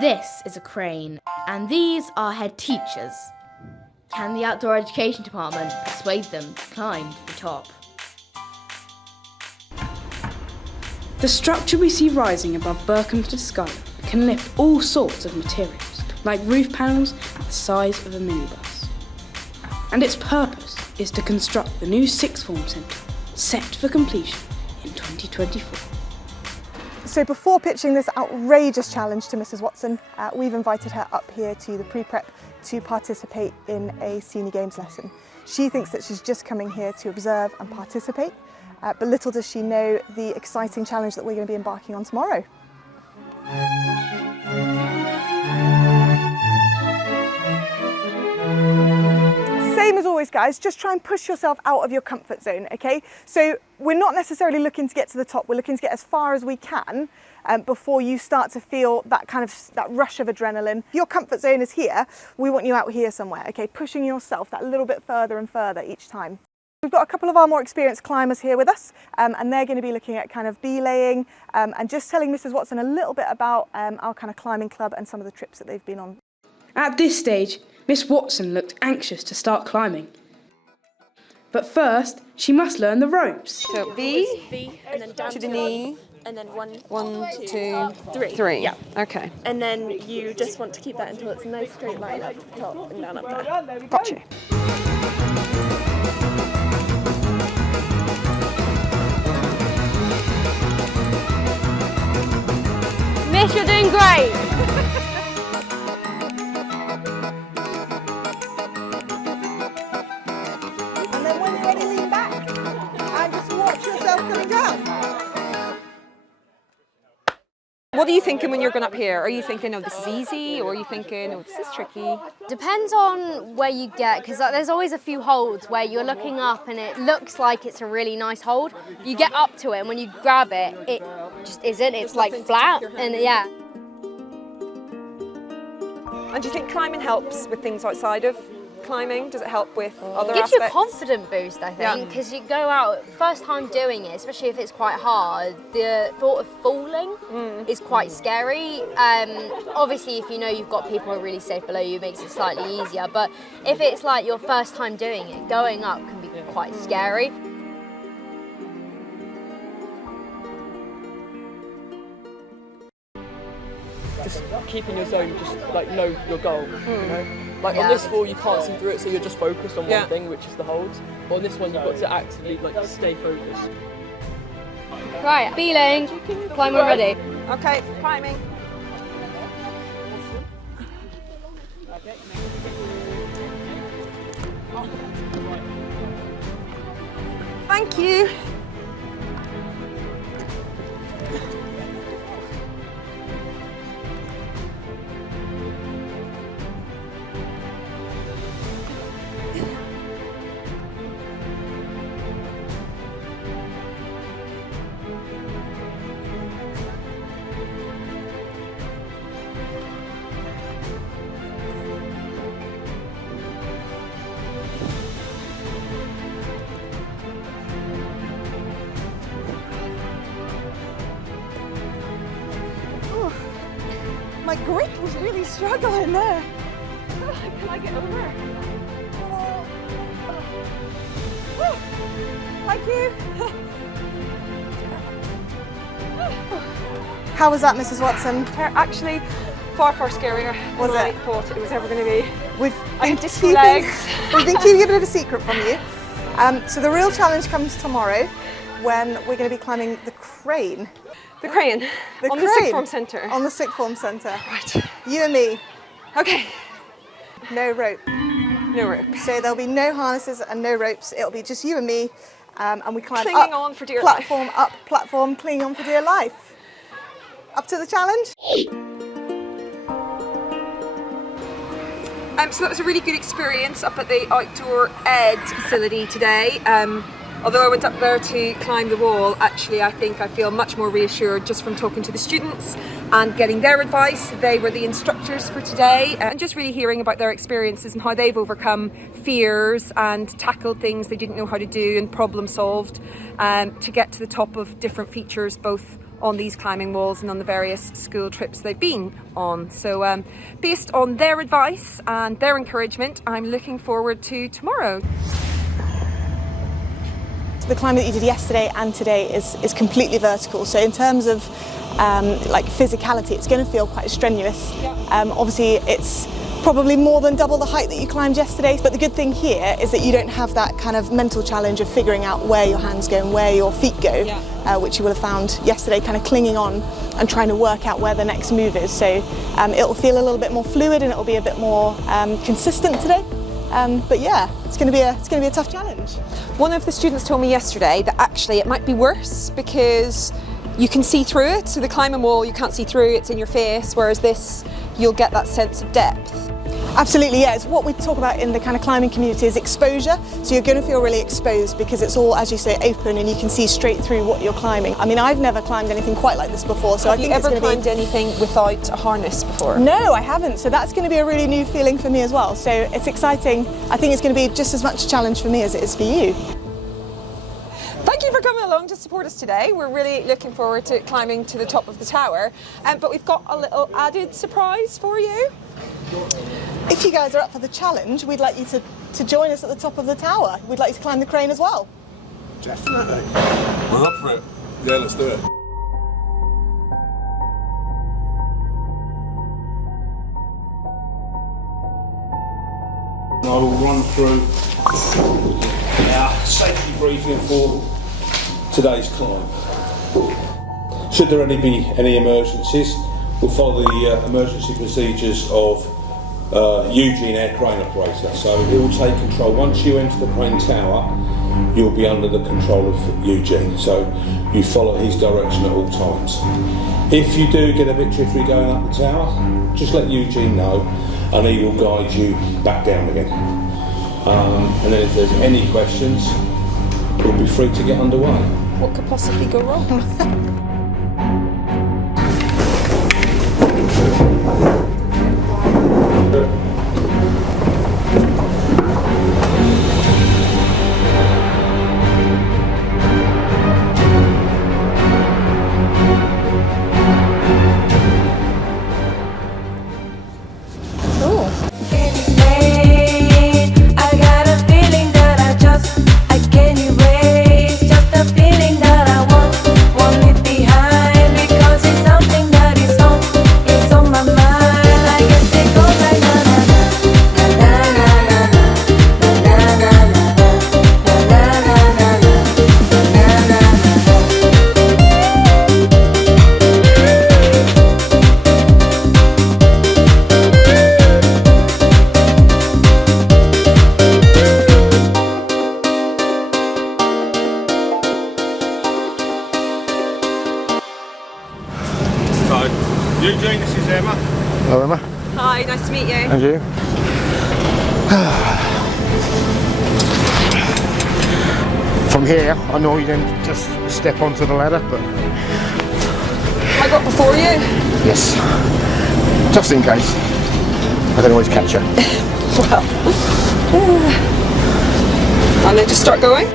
This is a crane, and these are head teachers. Can the outdoor education department persuade them to climb to the top? The structure we see rising above Berkhamsted School can lift all sorts of materials, like roof panels the size of a minibus. And its purpose is to construct the new sixth form centre, set for completion in 2024. So before pitching this outrageous challenge to Mrs. Watson, we've invited her up here to the pre-prep to participate in a senior games lesson. She thinks that she's just coming here to observe and participate, but little does she know the exciting challenge that we're going to be embarking on tomorrow. Same as always, guys, just try and push yourself out of your comfort zone, okay? So we're not necessarily looking to get to the top, we're looking to get as far as we can before you start to feel that that rush of adrenaline. If your comfort zone is here, we want you out here somewhere, okay? Pushing yourself that little bit further and further each time. We've got a couple of our more experienced climbers here with us, and they're going to be looking at kind of belaying and just telling Mrs. Watson a little bit about our kind of climbing club and some of the trips that they've been on. At this stage, Miss Watson looked anxious to start climbing. But first, she must learn the ropes. So V, and then down to the knee, and then one, two, three. three. Yeah. Okay. And then you just want to keep that until it's a nice straight line up the top and down up there. Got you. Miss, you're doing great. And then when you're ready, lean back and just watch yourself coming down. What are you thinking when you're going up here? Are you thinking, oh, this is easy? Or are you thinking, oh, this is tricky? Depends on where you get, because there's always a few holds where you're looking up and it looks like it's a really nice hold. You get up to it and when you grab it, it just isn't. It's like flat and yeah. And do you think climbing helps with things outside of climbing? Does it help with other It gives you a aspects? confident boost, I think, because you go out, first time doing it, especially if it's quite hard, the thought of falling is quite scary. Obviously, if you know you've got people who are really safe below you, it makes it slightly easier. But if it's like your first time doing it, going up can be quite scary. Just keeping your zone, just like know your goal, you know? Like on this wall you can't see through it, so you're just focused on one thing, which is the holds. But on this one you've got to actively like stay focused. Right, belaying, climb when ready. Okay, climbing. Thank you. My grip was really struggling there. Can I get over? Thank you. How was that, Mrs. Watson? Actually, far scarier Was than I it? thought it was ever going to be. I had disco keeping legs. We've been keeping a bit of a secret from you. So the real challenge comes tomorrow when we're going to be climbing the crane. The crane. On the sixth form centre. On the sixth form centre. Right. You and me. Okay. No rope. No rope. So there'll be no harnesses and no ropes. It'll be just you and me, and we climb Clinging up, on for dear platform, up, platform, clinging on for dear life. Up to the challenge? So that was a really good experience up at the Outdoor Ed facility today. Although I went up there to climb the wall, actually I think I feel much more reassured just from talking to the students and getting their advice. They were the instructors for today, and just really hearing about their experiences and how they've overcome fears and tackled things they didn't know how to do and problem solved to get to the top of different features, both on these climbing walls and on the various school trips they've been on. So based on their advice and their encouragement, I'm looking forward to tomorrow. The climb that you did yesterday and today is completely vertical, so in terms of like physicality, it's going to feel quite strenuous. Obviously it's probably more than double the height that you climbed yesterday, but the good thing here is that you don't have that kind of mental challenge of figuring out where your hands go and where your feet go, which you will have found yesterday, kind of clinging on and trying to work out where the next move is. So it'll feel a little bit more fluid and it'll be a bit more consistent today. But yeah, it's going to be a tough challenge. One of the students told me yesterday that actually it might be worse because you can see through it. So the climbing wall, you can't see through, it's in your face, whereas this, you'll get that sense of depth. Absolutely, yeah. It's what we talk about in the kind of climbing community is exposure. So you're going to feel really exposed because it's all, as you say, open and you can see straight through what you're climbing. I mean, I've never climbed anything quite like this before, so I think it's going to be... Have you ever climbed anything without a harness before? No, I haven't. So that's going to be a really new feeling for me as well. So it's exciting. I think it's going to be just as much a challenge for me as it is for you. Thank you for coming along to support us today. We're really looking forward to climbing to the top of the tower, but we've got a little added surprise for you. If you guys are up for the challenge, we'd like you to join us at the top of the tower. We'd like you to climb the crane as well. Definitely. We're up for it. Yeah, let's do it. I will run through our safety briefing for today's climb. Should there be any emergencies, we'll follow the emergency procedures of Eugene, air crane operator. So he will take control. Once you enter the crane tower, you'll be under the control of Eugene. So you follow his direction at all times. If you do get a bit jittery going up the tower, just let Eugene know and he will guide you back down again. And then if there's any questions, we'll be free to get underway. What could possibly go wrong? Eugene, this is Emma. Hello Emma. Hi, nice to meet you. And you? From here, I know you didn't just step onto the ladder, but... I got before you? Yes. Just in case. I can always catch you. Well. And then just start going?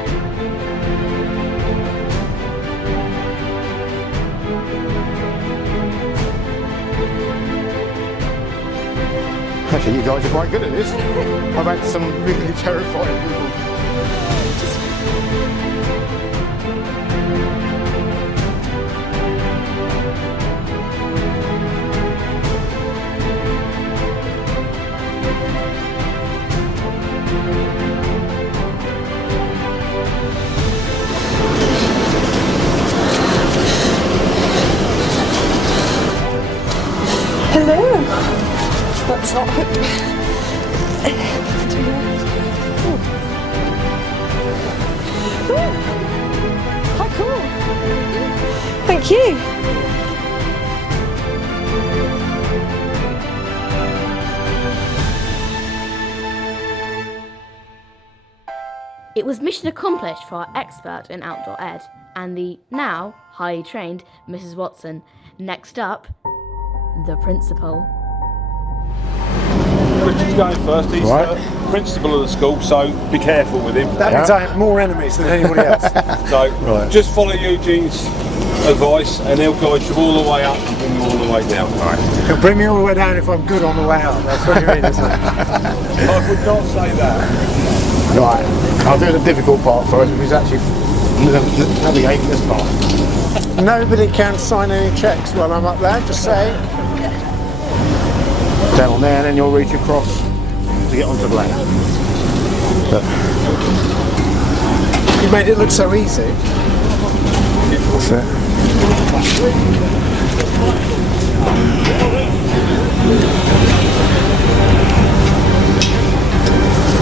Actually, you guys are quite good at this. I've had some really terrifying people. Hello. That's not hooked. How cool. Thank you. It was mission accomplished for our expert in outdoor ed and the now highly trained Mrs. Watson. Next up, the principal. Richard's going first. He's the principal of the school, so be careful with him. That means I have more enemies than anybody else. So just follow Eugene's advice, and he'll guide you all the way up and bring you all the way down. Right. He'll bring me all the way down if I'm good on the way up. That's what you mean, isn't it? I would not say that. Right. I'll do the difficult part first, which is actually navigating this part. Nobody can sign any checks while I'm up there, just saying. Down there, and then you'll reach across to get onto the ladder. But you made it look so easy. That's it.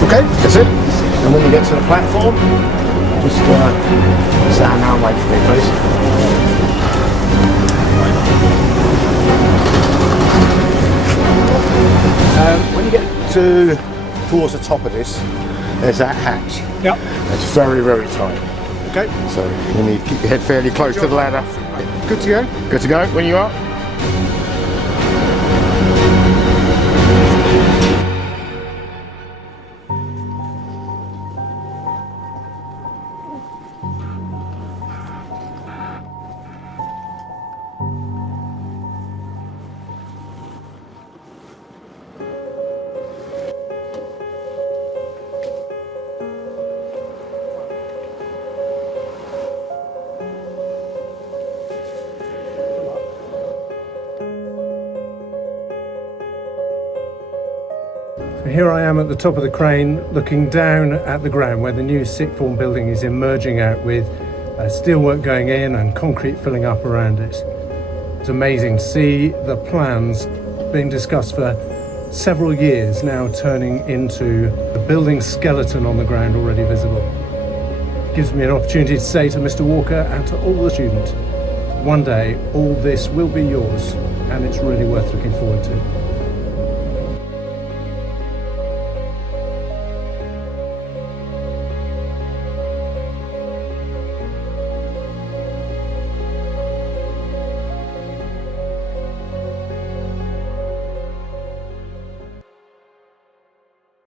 Okay, that's it. And when you get to the platform, just stand now and wait for me, please. When you get towards the top of this, there's that hatch. Yep. It's very, very tight. Okay. So you need to keep your head fairly close to the ladder. Good to go? Good to go when you are. Here I am at the top of the crane looking down at the ground where the new sixth form building is emerging out with steelwork going in and concrete filling up around it. It's amazing to see the plans being discussed for several years now turning into the building skeleton on the ground already visible. It gives me an opportunity to say to Mr. Walker and to all the students, one day all this will be yours and it's really worth looking forward to.